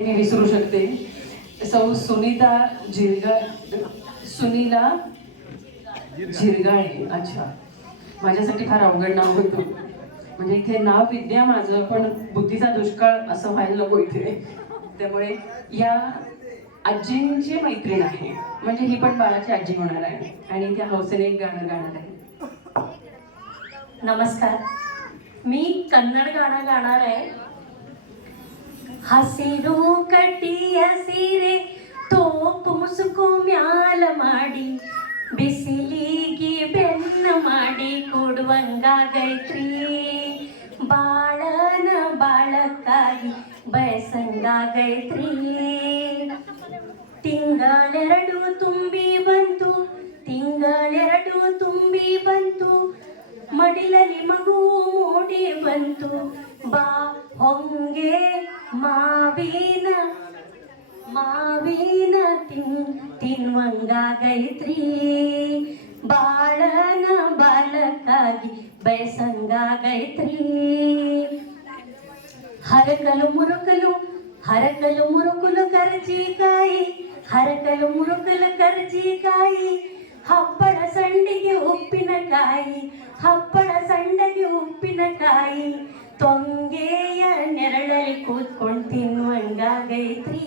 मी विसरू शकते. सौ सुनीता सुनीला झिरगाळे. अच्छा, माझ्यासाठी फार अवघड नाव होतं. म्हणजे इथे नाव विद्या माझं, पण बुद्धीचा दुष्काळ असं व्हायला नको इथे. त्यामुळे या आजींची मैत्रीण आहे, म्हणजे ही पण बाळाची आजी होणार आहे आणि त्या हौसेने एक गाणं गाणार आहे. नमस्कार, मी कन्नड गाणं गाणार आहे. ಹಸಿರು ಕಟ್ಟಿಯ ಸೀರೆ ತೋಪು ಮುಸುಕು ಮ್ಯಾಲ ಮಾಡಿ ಬಿಸಿಲಿಗೆ ಬೆನ್ನ ಮಾಡಿ ಕೊಡುವಂಗಾಗೈತ್ರಿ. ಬಾಳನ ಬಾಳಕ್ಕಾಗಿ ಬಯಸಂಗಾಗೈತ್ರಿ. ತಿಂಗಳೆರಡು ತುಂಬಿ ಬಂತು, ತಿಂಗಳೆರಡು ತುಂಬಿ ಬಂತು, ಮಡಿಲಲ್ಲಿ ಮಗು ಮೂಡಿ ಬಂತು. ಬಾ ಹೊಂಗೆ ಮಾವಿನ ಮಾವಿನ ತಿನ್ನುವಂಗಾಗೈತ್ರಿ. ಬಾಳನ ಬಾಲಕ್ಕಾಗಿ ಬಯಸಂಗಾಗೈತ್ರಿ. ಹರಕಲು ಮುರುಕಲು ಹರಕಲು ಮುರುಕಲು ಕರ್ಜಿಕಾಯಿ, ಹರಕಲು ಮುರುಕಲು ಕರ್ಜಿಕಾಯಿ, ಹಪ್ಪಳ ಸಂಡಿಗೆ ಉಪ್ಪಿನಕಾಯಿ, ಹಪ್ಪಳ ಸಂಡಿಗೆ ಉಪ್ಪಿನಕಾಯಿ. ತೊಂಗೆಯ ನೆರಳಲ್ಲಿ ಕೂತ್ಕೊಂಡು ತಿನ್ನುವಂಗಾಗೈತ್ರಿ.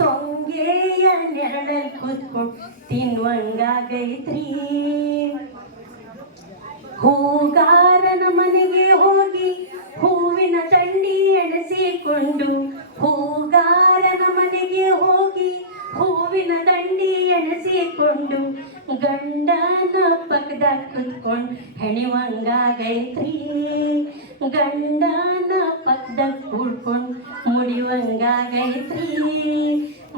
ತೊಂಗೆಯ ನೆರಳಲ್ಲಿ ಕೂತ್ಕೊಂಡು ತಿನ್ನುವಂಗಾಗೈತ್ರಿ. ಹೂಗಾರನ ಮನೆಗೆ ಹೋಗಿ ಹೂವಿನ ತಂಡಿ ಎಣಸಿಕೊಂಡು, ಹೂಗಾರನ ಮನೆಗೆ ಹೋಗಿ ಹೂವಿನ ದಂಡಿ ಎಣಸಿಕೊಂಡು, ಗಂಡನ ಪಕ್ಕದಾಗ ಕುತ್ಕೊಂಡು ಹೆಣಿವಂಗಾಗೈತ್ರಿ. ಗಂಡನ ಪಕ್ಕದಾಗ ಕೂಡ್ಕೊಂಡು ಮುಡಿವಂಗಾಗೈತ್ರಿ.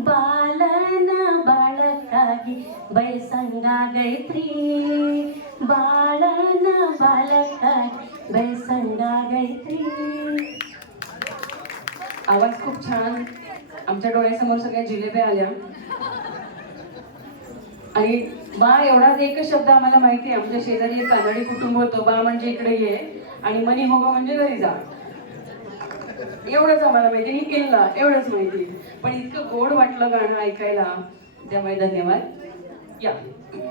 ಬಾಲನ ಬಾಳಕ್ಕಾಗಿ ಬಯಸಂಗಾಗೈತ್ರಿ. ಬಾಳನ ಬಾಲಕ್ಕಾಗಿ बयसंगागैत्री. आवाज खूप छान. आमच्या डोळ्यासमोर सगळ्या जिलेब्या आल्या. आणि बा एवढाच एकच शब्द आम्हाला माहिती आहे. आमच्या शेजारी एक कानडी कुटुंब होतं. बा म्हणजे इकडे ये आणि मनी होगो म्हणजे घरी जा, एवढंच आम्हाला माहिती. ही केला एवढंच माहिती, पण इतकं गोड वाटलं गाणं ऐकायला. त्यामुळे धन्यवाद. या